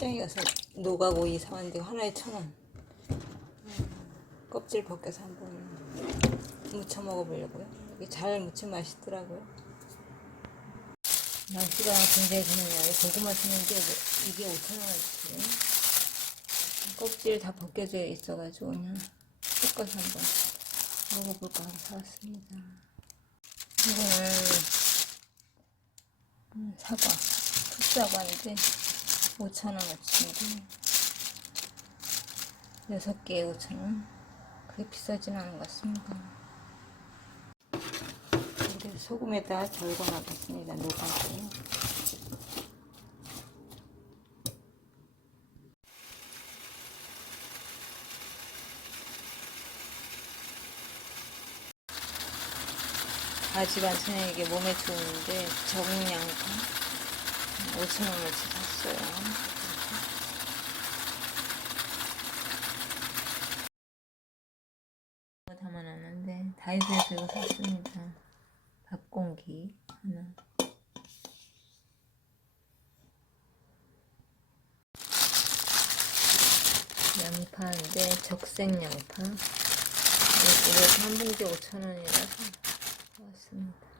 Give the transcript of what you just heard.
시장에 가서 노가고 이 사왔는데 하나에 천 원. 음, 껍질 벗겨서 한번 무쳐 먹어보려고요. 이게 잘 무치면 맛있더라고요. 날씨가 굉장히 좋네요. 고구마 주는데 이게 5천원어치. 껍질 다 벗겨져 있어가지고 그냥 섞어서 한번 먹어볼까 하고 사왔습니다. 이거는 음, 사과, 풋사과인데 5천원어치인데 6개에 5천원 그게 비싸진 않은 것 같습니다. 이렇게 소금에다 절거 놨겠습니다. 녹아서. 바지 반찬에 이게 몸에 좋은데 적은 양파 5천원어치 샀어요. 이거 담아놨는데 다이소에서 이거 샀습니다. 밥공기 하나. 양파인데 적색 양파. 이렇게 한 봉지 5천 원이라서 왔습니다.